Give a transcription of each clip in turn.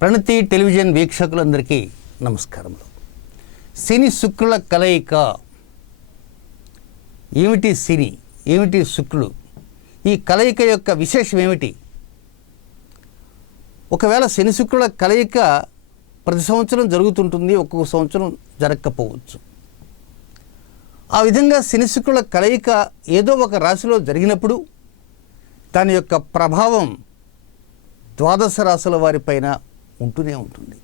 ప్రణతి television వీక్షకులందరికీ నమస్కారములు. శని శుక్రుల కలయిక ఏమిటి శని ఏమిటి శుక్రుడు ఈ కలయిక యొక్క విశేషం ఏమిటి? ఒకవేళ శని శుక్రుల కలయిక ప్రతి సంవత్సరం జరుగుతుంటుంది ఒక్కొక్క సంవత్సరం జరగకపోవచ్చు. ఆ విధంగా శని శుక్రుల కలయిక ఏదో ఒక రాశిలో జరిగినప్పుడు దాని యొక్క ప్రభావం ద్వాదశ రాశుల వారిపైన ఉంటూనే ఉంటుంది.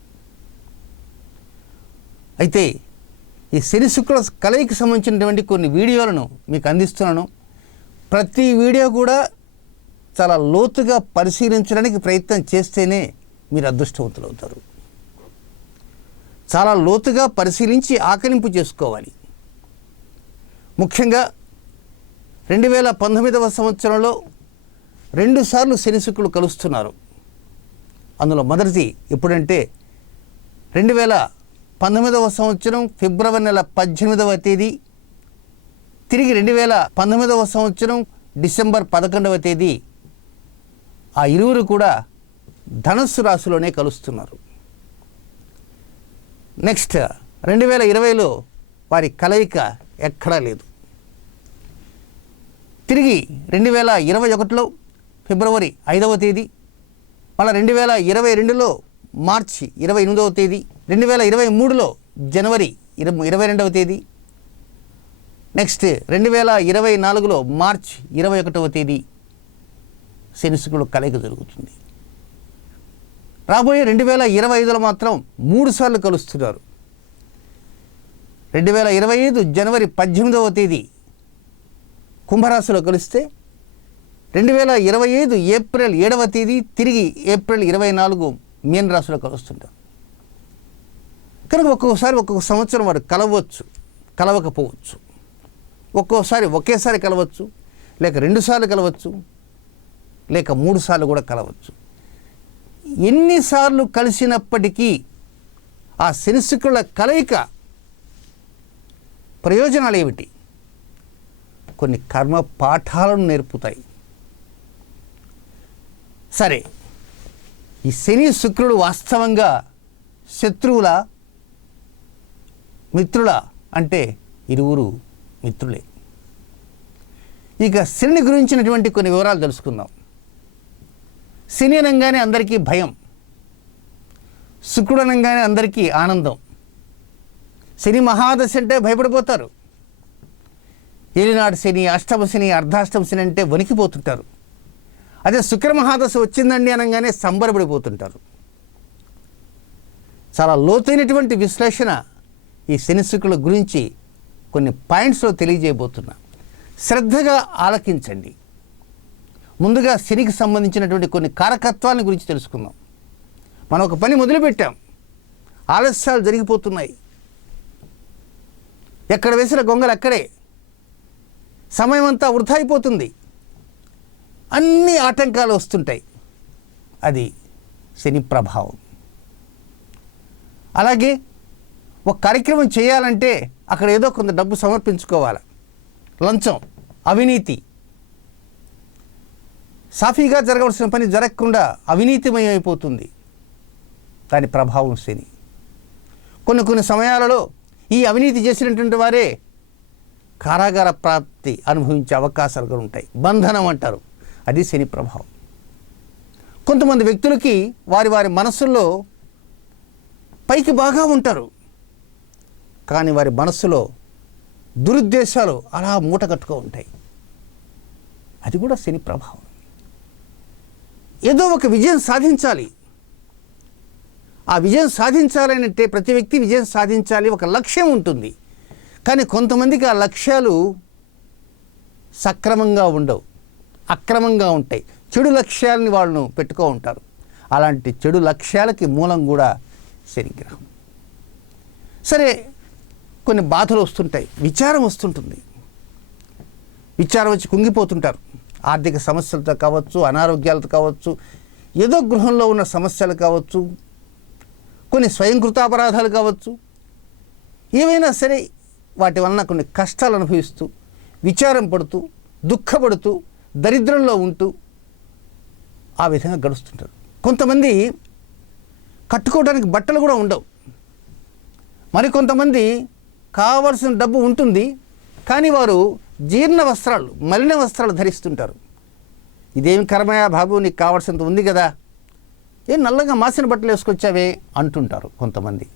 అయితే ఈ శని శుక్ల కలయికి సంబంధించినటువంటి కొన్ని వీడియోలను మీకు అందిస్తున్నాను. ప్రతి వీడియో కూడా చాలా లోతుగా పరిశీలించడానికి ప్రయత్నం చేస్తేనే మీరు అదృష్టవంతులు అవుతారు చాలా లోతుగా పరిశీలించి ఆకలింపు చేసుకోవాలి. ముఖ్యంగా రెండు వేల పంతొమ్మిదవ సంవత్సరంలో రెండుసార్లు శని శుక్రులు కలుస్తున్నారు. అందులో మొదటిది ఎప్పుడంటే రెండు వేల పంతొమ్మిదవ సంవత్సరం ఫిబ్రవరి నెల పద్దెనిమిదవ తేదీ తిరిగి రెండు వేల పంతొమ్మిదవ సంవత్సరం డిసెంబర్ పదకొండవ తేదీ. ఆ ఇరువురు కూడా ధనస్సు రాశిలోనే కలుస్తున్నారు. నెక్స్ట్ రెండు వేల ఇరవైలో వారి కలయిక ఎక్కడా లేదు. తిరిగి రెండు వేల ఇరవై ఒకటిలో ఫిబ్రవరి ఐదవ తేదీ మళ్ళీ రెండు వేల ఇరవై రెండులో మార్చి ఇరవై ఎనిమిదవ తేదీ రెండు వేల ఇరవై మూడులో జనవరి ఇరవై ఇరవై రెండవ తేదీ నెక్స్ట్ రెండు వేల ఇరవై నాలుగులో మార్చ్ ఇరవై ఒకటవ తేదీ శనిశుకుడు కలయిక జరుగుతుంది. రాబోయే రెండు వేల ఇరవై ఐదులో మాత్రం మూడు సార్లు కలుస్తున్నారు. రెండు వేల ఇరవై ఐదు జనవరి పద్దెనిమిదవ తేదీ కుంభరాశిలో కలిస్తే రెండు వేల ఇరవై ఐదు ఏప్రిల్ ఏడవ తేదీ తిరిగి ఏప్రిల్ ఇరవై నాలుగు మీన రాశిలో కలుస్తుంటారు కనుక ఒక్కొక్కసారి ఒక్కొక్క సంవత్సరం వారు కలవచ్చు కలవకపోవచ్చు. ఒక్కోసారి ఒకేసారి కలవచ్చు లేక రెండుసార్లు కలవచ్చు లేక మూడు సార్లు కూడా కలవచ్చు. ఎన్నిసార్లు కలిసినప్పటికీ ఆ శనిశుక్రుల కలయిక ప్రయోజనాలు ఏమిటి కొన్ని కర్మ పాఠాలను నేర్పుతాయి. సరే. ఈ శని శుక్రుడు వాస్తవంగా శత్రువుల మిత్రుల అంటే ఇరువురు మిత్రులే. ఇక శని గురించినటువంటి కొన్ని వివరాలు తెలుసుకుందాం. శని అనగానే అందరికీ భయం. శుక్రుడు అనగానే అందరికీ ఆనందం. శని మహాదశ అంటే భయపడిపోతారు. ఏలినాడు శని అష్టమ శని అర్ధాష్టమ శని అంటే వణికిపోతుంటారు. అదే శుక్రమహాదశ వచ్చిందండి అనగానే సంబరపడిపోతుంటారు. చాలా లోతైనటువంటి విశ్లేషణ ఈ శని శుక్రుల గురించి కొన్ని పాయింట్స్లో తెలియజేయబోతున్నా. శ్రద్ధగా ఆలకించండి. ముందుగా శనికి సంబంధించినటువంటి కొన్ని కారకత్వాల గురించి తెలుసుకుందాం. మనం ఒక పని మొదలుపెట్టాం. ఆలస్యాలు జరిగిపోతున్నాయి. ఎక్కడ వేసిన గొంగలు అక్కడే. సమయం అంతా వృధా అయిపోతుంది. అన్ని ఆటంకాలు వస్తుంటాయి. అది శని ప్రభావం. అలాగే ఒక కార్యక్రమం చేయాలంటే అక్కడ ఏదో కొంత డబ్బు సమర్పించుకోవాలి. లంచం అవినీతి. సాఫీగా జరగవలసిన పని జరగకుండా అవినీతిమయం అయిపోతుంది దాని ప్రభావం శని. కొన్ని కొన్ని సమయాలలో ఈ అవినీతి చేసినటువంటి వారే కారాగార ప్రాప్తి అనుభవించే అవకాశాలు కూడా ఉంటాయి. బంధనం అంటారు. అది శని ప్రభావం. కొంతమంది వ్యక్తులకి వారి వారి మనస్సుల్లో పైకి బాగా ఉంటారు. కానీ వారి మనస్సులో దురుద్దేశాలు అలా మూట కట్టుకో ఉంటాయి. అది కూడా శని ప్రభావం. ఏదో ఒక విజయం సాధించాలి. ఆ విజయం సాధించాలంటే ప్రతి వ్యక్తి విజయం సాధించాలి ఒక లక్ష్యం ఉంటుంది. కానీ కొంతమందికి ఆ లక్ష్యాలు సక్రమంగా ఉండవు. అక్రమంగా ఉంటాయి. చెడు లక్ష్యాలని వాళ్ళను పెట్టుకో ఉంటారు. అలాంటి చెడు లక్ష్యాలకి మూలం కూడా శనిగ్రహం. సరే కొన్ని బాధలు వస్తుంటాయి. విచారం వస్తుంటుంది. విచారం వచ్చి కుంగిపోతుంటారు. ఆర్థిక సమస్యలతో కావచ్చు అనారోగ్యాలతో కావచ్చు ఏదో గృహంలో ఉన్న సమస్యలు కావచ్చు కొన్ని స్వయంకృతాపరాధాలు కావచ్చు. ఏవైనా సరే వాటి వలన కొన్ని కష్టాలు అనుభవిస్తూ విచారం పడుతూ దుఃఖపడుతూ దరిద్రంలో ఉంటూ ఆ విధంగా గడుస్తుంటారు. కొంతమంది కట్టుకోవడానికి బట్టలు కూడా ఉండవు. మరికొంతమంది కావలసిన డబ్బు ఉంటుంది కానీ వారు జీర్ణ వస్త్రాలు మలిన వస్త్రాలు ధరిస్తుంటారు. ఇదేమి కర్మయా బాబు నీకు కావాల్సినంత ఉంది కదా. ఏం నల్లగా మాసిన బట్టలు వేసుకొచ్చావే? అంటుంటారు కొంతమంది.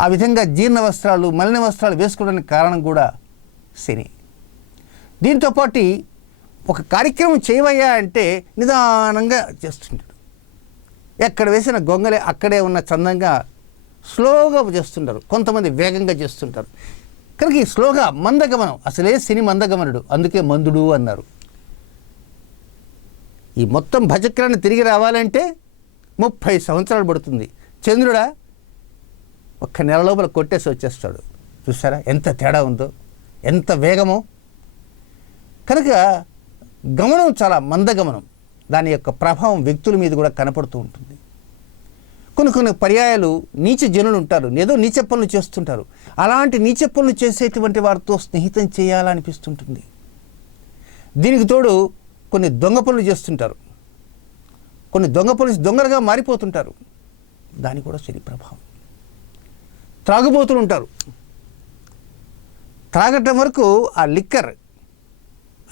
ఆ విధంగా జీర్ణ వస్త్రాలు మలిన వస్త్రాలు వేసుకోవడానికి కారణం కూడా శని. దీంతోపాటు ఒక కార్యక్రమం చేయవయ్యా అంటే నిదానంగా చేస్తుంటాడు. ఎక్కడ వేసిన గొంగలే అక్కడే ఉన్న చందంగా స్లోగా చేస్తుంటారు. కొంతమంది వేగంగా చేస్తుంటారు. కనుక ఈ స్లోగా మందగమనం అసలే శని మందగమనుడు అందుకే మందుడు అన్నారు. ఈ మొత్తం భజక్రాన్ని తిరిగి రావాలంటే ముప్పై సంవత్సరాలు పడుతుంది. చంద్రుడా ఒక్క నెల లోపల కొట్టేసి వచ్చేస్తాడు. చూసారా ఎంత తేడా ఉందో ఎంత వేగమో. కనుక గమనం చాలా మందగమనం. దాని యొక్క ప్రభావం వ్యక్తుల మీద కూడా కనపడుతూ ఉంటుంది. కొన్ని కొన్ని పర్యాయాలు నీచ జనులు ఉంటారు. ఏదో నీచ పనులు చేస్తుంటారు. అలాంటి నీచ పనులు చేసేటువంటి వారితో స్నేహితం చేయాలనిపిస్తుంటుంది. దీనికి తోడు కొన్ని దొంగ పనులు చేస్తుంటారు. కొన్ని దొంగ పనులు దొంగలుగా మారిపోతుంటారు. దాని కూడా శని ప్రభావం. త్రాగుబోతులు ఉంటారు. త్రాగటం వరకు ఆ లిక్కర్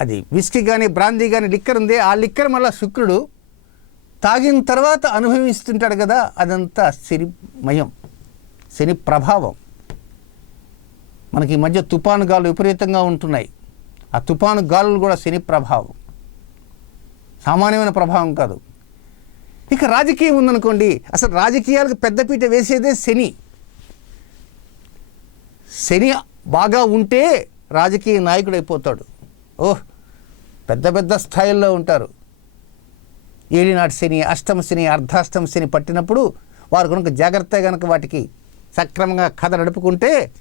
అది విస్కీ కానీ బ్రాందీ కానీ లిక్కర్ ఉంది ఆ లిక్కర్ మళ్ళీ శుక్రుడు తాగిన తర్వాత అనుభవిస్తుంటాడు కదా అదంతా శనిమయం శని ప్రభావం. మనకి ఈ మధ్య తుఫాను గాలు విపరీతంగా ఉంటున్నాయి. ఆ తుఫాను గాలులు కూడా శని ప్రభావం. సామాన్యమైన ప్రభావం కాదు. ఇక రాజకీయం ఉందనుకోండి అసలు రాజకీయాలకు పెద్దపీట వేసేదే శని. శని బాగా ఉంటే రాజకీయ నాయకుడు అయిపోతాడు. ఓహ్ పెద్ద పెద్ద స్థాయిల్లో ఉంటారు. ఏడినాటి శని అష్టమ శని అర్ధాష్టమ శని పట్టినప్పుడు వారు కనుక జాగ్రత్తగా కనుక వాటికి సక్రమంగా కథ నడుపుకుంటే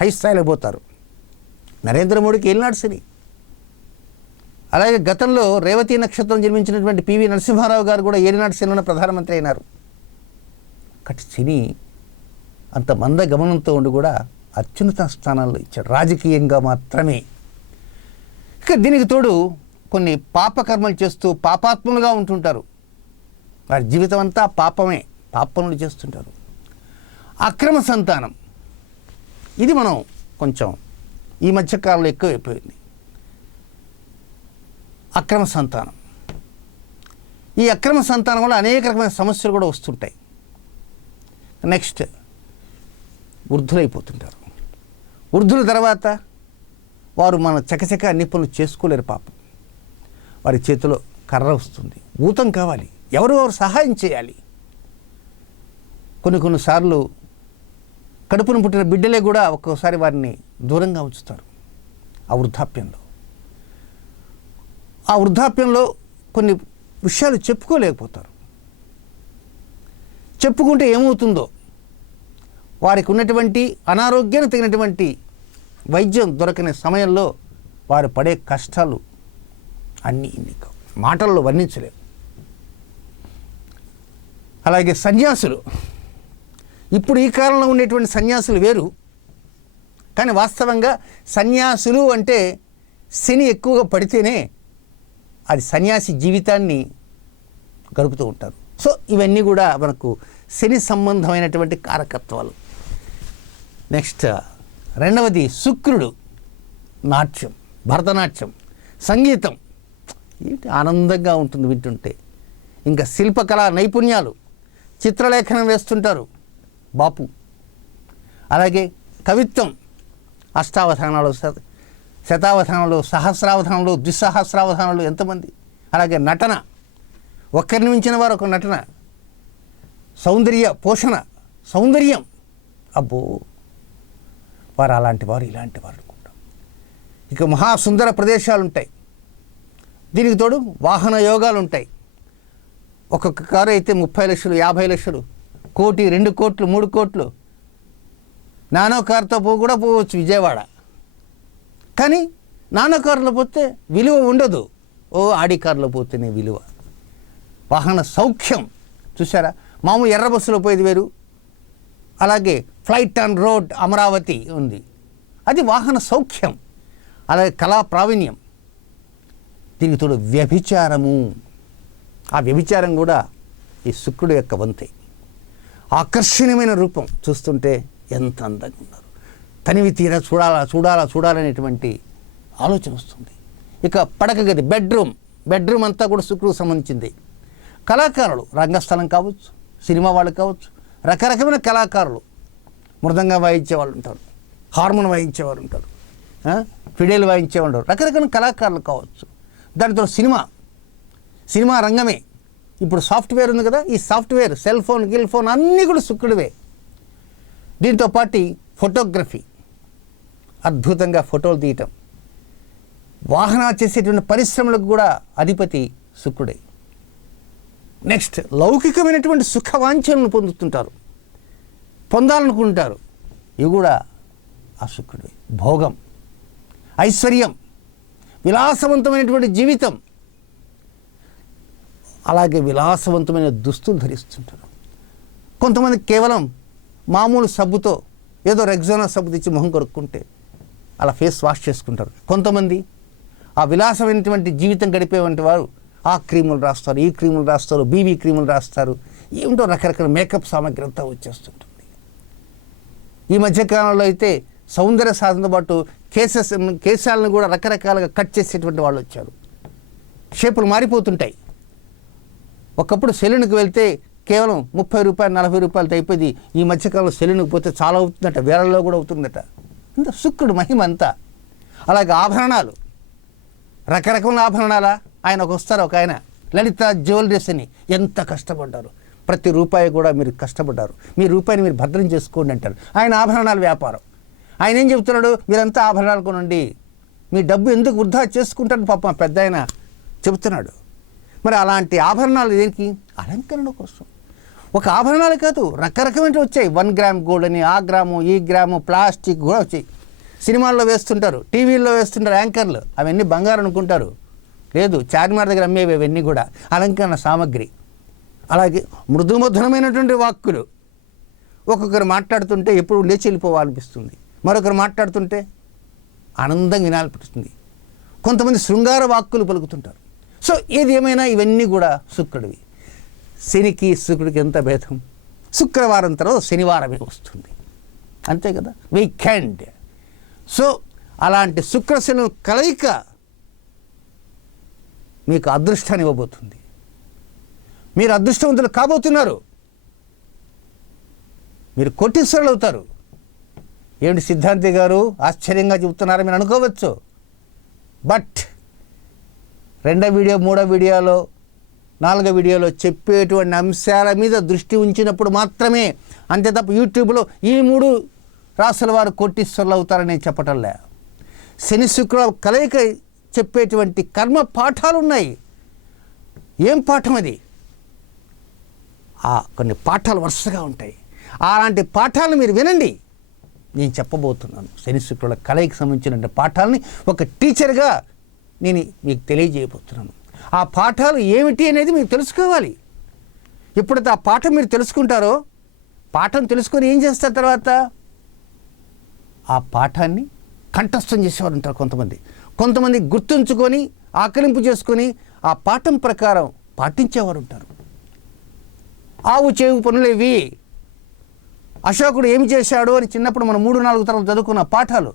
హై స్థాయిలో పోతారు. నరేంద్ర మోడీకి ఏలినాడు శని. అలాగే గతంలో రేవతి నక్షత్రం జన్మించినటువంటి పివి నరసింహారావు గారు కూడా ఏలినాటి శనిలోనే ప్రధానమంత్రి అయినారు. కటి శని అంత మంద గమనంతో ఉండి కూడా అత్యున్నత స్థానాల్లో ఇచ్చాడు. రాజకీయంగా మాత్రమే. ఇక దీనికి తోడు కొన్ని పాపకర్మలు చేస్తూ పాపాత్ములుగా ఉంటుంటారు. వారి జీవితం అంతా పాపమే పాపములు చేస్తుంటారు. అక్రమ సంతానం. ఇది మనం కొంచెం ఈ మధ్యకాలంలో ఎక్కువైపోయింది. అక్రమ సంతానం. ఈ అక్రమ సంతానం వల్ల అనేక రకమైన సమస్యలు కూడా వస్తుంటాయి. నెక్స్ట్ వృద్ధులైపోతుంటారు. వృద్ధుల తర్వాత వారు మన చకచక అన్ని పనులు చేసుకోలేరు పాపం. వారి చేతిలో కర్ర వస్తుంది. ఊతం కావాలి. ఎవరు వారు సహాయం చేయాలి? కొన్ని కొన్నిసార్లు కడుపును పుట్టిన బిడ్డలే కూడా ఒక్కోసారి వారిని దూరంగా ఉంచుతారు. ఆ వృద్ధాప్యంలో. ఆ వృద్ధాప్యంలో కొన్ని విషయాలు చెప్పుకోలేకపోతారు. చెప్పుకుంటే ఏమవుతుందో? వారికి ఉన్నటువంటి అనారోగ్యానికి తగినటువంటి వైద్యం దొరకని సమయంలో వారు పడే కష్టాలు అన్నీ మాటల్లో వర్ణించలేవు. అలాగే సన్యాసులు. ఇప్పుడు ఈ కాలంలో ఉండేటువంటి సన్యాసులు వేరు. కానీ వాస్తవంగా సన్యాసులు అంటే శని ఎక్కువగా పడితేనే అది సన్యాసి జీవితాన్ని గడుపుతూ ఉంటారు. సో ఇవన్నీ కూడా మనకు శని సంబంధమైనటువంటి కారకత్వాలు. నెక్స్ట్ రెండవది శుక్రుడు నాట్యం భరతనాట్యం సంగీతం. ఏంటి ఆనందంగా ఉంటుంది వింటుంటే? ఇంకా శిల్పకళా నైపుణ్యాలు చిత్రలేఖనం వేస్తుంటారు బాపు. అలాగే కవిత్వం అష్టావధానాలు శతావధానంలో శతావధానాలు ద్విసహస్రావధానంలో ద్విసహస్రావధానాలు ఎంతమంది? అలాగే నటన ఒక్కరిని మించిన వారు ఒక నటన. సౌందర్య పోషణ సౌందర్యం. అబ్బో! వారు అలాంటి వారు ఇలాంటి వారు అనుకుంటాం. ఇక మహాసుందర ప్రదేశాలు ఉంటాయి దీనికి తోడు వాహన యోగాలు ఉంటాయి ఒక్కొక్క కారు అయితే ముప్పై లక్షలు యాభై లక్షలు కోటి రెండు కోట్లు మూడు కోట్లు. నానో కారుతో పో కూడా పోవచ్చు విజయవాడ. కానీ నానో కారులో పోతే విలువ ఉండదు. ఓ ఆడి కారులో పోతేనే విలువ. వాహన సౌఖ్యం. చూసారా మామూలు ఎర్ర బస్సులో పోయేది వేరు. అలాగే ఫ్లైట్ అండ్ రోడ్ అమరావతి ఉంది. అది వాహన సౌఖ్యం అలాగే కళా ప్రావీణ్యం. దీనికి తోడు వ్యభిచారము. ఆ వ్యభిచారం కూడా ఈ శుక్రుడు యొక్క వంతే. ఆకర్షణీయమైన రూపం చూస్తుంటే ఎంత అందంగా ఉన్నారు. తనివి తీర చూడాలా చూడాలా చూడాలనేటువంటి ఆలోచన వస్తుంది. ఇక పడక గది బెడ్రూమ్ బెడ్రూమ్ అంతా కూడా శుక్రుడికి సంబంధించింది. కళాకారులు రంగస్థలం కావచ్చు సినిమా వాళ్ళు కావచ్చు రకరకమైన కళాకారులు. మృదంగా వాయించే వాళ్ళు ఉంటారు. హార్మోన్ వాయించేవారు ఉంటారు. ఫిడేలు వాయించేవాళ్ళు ఉంటారు. రకరకాల కళాకారులు కావచ్చు. దానితో సినిమా. సినిమా రంగమే. ఇప్పుడు సాఫ్ట్వేర్ ఉంది కదా ఈ సాఫ్ట్వేర్ సెల్ ఫోన్ గిల్ ఫోన్ అన్నీ కూడా శుక్రుడివే దీంతో పాటు ఫోటోగ్రఫీ. అద్భుతంగా ఫోటోలు తీయటం. వాహనాలు చేసేటువంటి పరిశ్రమలకు కూడా అధిపతి శుక్రుడే నెక్స్ట్ లౌకికమైనటువంటి సుఖవాంఛలను పొందుతుంటారు. పొందాలనుకుంటారు. ఇవి కూడా ఆ సుఖుడివి భోగం ఐశ్వర్యం విలాసవంతమైనటువంటి జీవితం. అలాగే విలాసవంతమైన దుస్తులు ధరిస్తుంటారు. కొంతమంది కేవలం మామూలు సబ్బుతో ఏదో రెగ్జోనా సబ్బు తెచ్చి మొహం కొరుక్కుంటే అలా ఫేస్ వాష్ చేసుకుంటారు. కొంతమంది ఆ విలాసమైనటువంటి జీవితం గడిపేవంటి వారు ఆ క్రీములు రాస్తారు ఈ క్రీములు రాస్తారు బీబీ క్రీములు రాస్తారు. ఏమిటో రకరకాల మేకప్ సామాగ్రి అంతా వచ్చేస్తుంటుంది. ఈ మధ్యకాలంలో అయితే సౌందర్య సాధనతో పాటు కేసెస్ కేశాలను కూడా రకరకాలుగా కట్ చేసేటువంటి వాళ్ళు వచ్చారు. షేపులు మారిపోతుంటాయి. ఒకప్పుడు సెలూన్కి వెళ్తే కేవలం ముప్పై రూపాయలు నలభై రూపాయలతో అయిపోయింది. ఈ మధ్యకాలంలో సెలూన్కి పోతే చాలా అవుతుందట వేలల్లో కూడా అవుతుందట. ఇంత శుక్రుడు మహిమ అంతా. అలాగే ఆభరణాలు. రకరకమైన ఆభరణాలా? ఆయన ఒక వస్తారు ఒక ఆయన. లలిత జ్యువెలరీస్ అని ఎంత కష్టపడ్డారు. ప్రతి రూపాయి కూడా మీరు కష్టపడ్డారు. మీ రూపాయిని మీరు భద్రం చేసుకోండి అంటారు. ఆయన ఆభరణాల వ్యాపారం. ఆయన ఏం చెబుతున్నాడు మీరంతా ఆభరణాలు కొనండి. మీ డబ్బు ఎందుకు వృధా చేసుకుంటాడు పాప పెద్ద ఆయన? చెబుతున్నాడు మరి అలాంటి ఆభరణాలు దేనికి? అలంకరణ కోసం. ఒక ఆభరణాలు కాదు రకరకమైన వచ్చాయి. వన్ గ్రామ్ గోల్డ్ అని ఆ గ్రాము ఈ గ్రాము ప్లాస్టిక్ కూడా వచ్చాయి. సినిమాల్లో వేస్తుంటారు టీవీల్లో వేస్తుంటారు యాంకర్లు. అవన్నీ బంగారం అనుకుంటారు. లేదు చార్మినార్ దగ్గర అమ్మేవి అవన్నీ కూడా. అలంకరణ సామాగ్రి. అలాగే మృదుమధురమైనటువంటి వాక్కులు. ఒక్కొక్కరు మాట్లాడుతుంటే ఎప్పుడు లేచి వెళ్ళిపోవాలనిపిస్తుంది. మరొకరు మాట్లాడుతుంటే ఆనందంగా వినాలనిపిస్తుంది. కొంతమంది శృంగార వాక్కులు పలుకుతుంటారు. సో ఏది ఏమైనా ఇవన్నీ కూడా శుక్రుడివి. శనికి శుక్రుడికి ఎంత భేదం? శుక్రవారం తర్వాత శనివారమే వస్తుంది. అంతే కదా? వీకెండ్ సో అలాంటి శుక్రశను కలయిక మీకు అదృష్టాన్ని ఇవ్వబోతుంది. మీరు అదృష్టవంతులు కాబోతున్నారు. మీరు కోటీశ్వరులు అవుతారు ఏమిటి సిద్ధాంతి గారు ఆశ్చర్యంగా చెబుతున్నారని మీరు అనుకోవచ్చు. బట్ రెండో వీడియో మూడో వీడియోలో నాలుగో వీడియోలో చెప్పేటువంటి అంశాల మీద దృష్టి ఉంచినప్పుడు మాత్రమే అంతే తప్ప యూట్యూబ్లో ఈ మూడు రాసుల వారు కోటీశ్వరులు అవుతారని చెప్పటంలే శని శుక్ర కలయిక చెప్పేటువంటి కర్మ పాఠాలు ఉన్నాయి ఏం పాఠం అది? ఆ కొన్ని పాఠాలు వరుసగా ఉంటాయి. అలాంటి పాఠాలను మీరు వినండి. నేను చెప్పబోతున్నాను. శని శుక్రుల కలయికి సంబంధించిన పాఠాలని ఒక టీచర్గా నేను మీకు తెలియజేయబోతున్నాను. ఆ పాఠాలు ఏమిటి అనేది మీరు తెలుసుకోవాలి. ఎప్పుడైతే ఆ పాఠం మీరు తెలుసుకుంటారో పాఠం తెలుసుకొని ఏం చేస్తారు తర్వాత? ఆ పాఠాన్ని కంఠస్థం చేసేవారు ఉంటారు కొంతమంది. కొంతమంది గుర్తుంచుకొని ఆకలింపు చేసుకొని ఆ పాఠం ప్రకారం పాటించేవారు ఉంటారు. ఆవు చేవు పనులు ఇవి అశోకుడు ఏమి చేశాడు అని చిన్నప్పుడు మనం మూడు నాలుగు తరగతి చదువుకున్న పాఠాలు.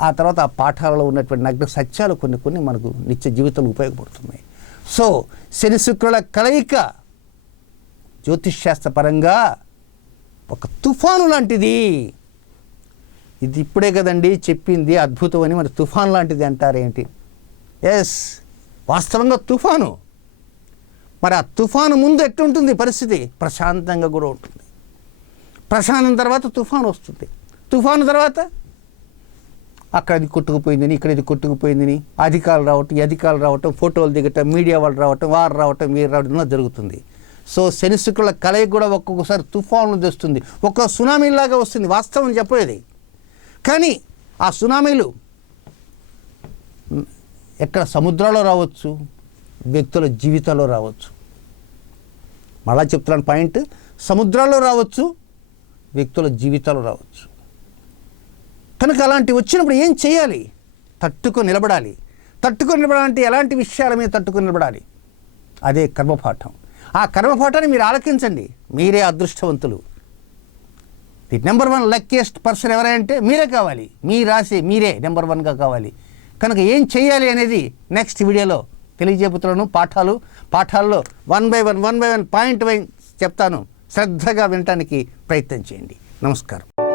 ఆ తర్వాత ఆ పాఠాలలో ఉన్నటువంటి నగ్న సత్యాలు కొన్ని కొన్ని మనకు నిత్య జీవితంలో ఉపయోగపడుతున్నాయి. సో శని శుక్రుల కలయిక జ్యోతిష్ శాస్త్రపరంగా ఒక తుఫాను లాంటిది. ఇది ఇప్పుడే కదండి చెప్పింది అద్భుతం అని మరి తుఫాన్ లాంటిది అంటారేంటి ఎస్ వాస్తవంగా తుఫాను. మరి ఆ తుఫాను ముందు ఎట్టుంటుంది పరిస్థితి? ప్రశాంతంగా కూడా ఉంటుంది. ప్రశాంతం తర్వాత తుఫాను వస్తుంది. తుఫాను తర్వాత అక్కడ అది కొట్టుకుపోయిందని ఇక్కడ ఇది కొట్టుకుపోయిందని అధికారులు రావటం అధికారులు రావటం ఫోటోలు దిగటం మీడియా వాళ్ళు రావటం వారు రావటం వీరు రావడం జరుగుతుంది. సో శని శుక్రుల కలయిక కూడా ఒక్కొక్కసారి తుఫాను తెస్తుంది ఒక్క సునామీలాగా వస్తుంది. వాస్తవం చెప్పేది కానీ ఆ సునామీలు ఎక్కడ సముద్రాల్లో రావచ్చు వ్యక్తుల జీవితాల్లో రావచ్చు. మళ్ళా చెప్తున్నాను పాయింట్ సముద్రాల్లో రావచ్చు వ్యక్తుల జీవితాల్లో రావచ్చు. కనుక అలాంటి వచ్చినప్పుడు ఏం చేయాలి? తట్టుకొని నిలబడాలి. తట్టుకొని నిలబడాలంటే ఎలాంటి విషయాల మీద తట్టుకొని నిలబడాలి? అదే కర్మపాఠం. ఆ కర్మపాఠాన్ని మీరు ఆలకించండి. మీరే అదృష్టవంతులు. The number one luckiest person ఎవరంటే మీరే కావాలి. మీ రాసి మీరే నెంబర్ వన్గా కావాలి. కనుక ఏం చేయాలి అనేది నెక్స్ట్ వీడియోలో తెలియజేపుతున్నాను పాఠాలు పాఠాల్లో one by one one by one point wine చెప్తాను. శ్రద్ధగా వినటానికి ప్రయత్నం చేయండి. నమస్కారం.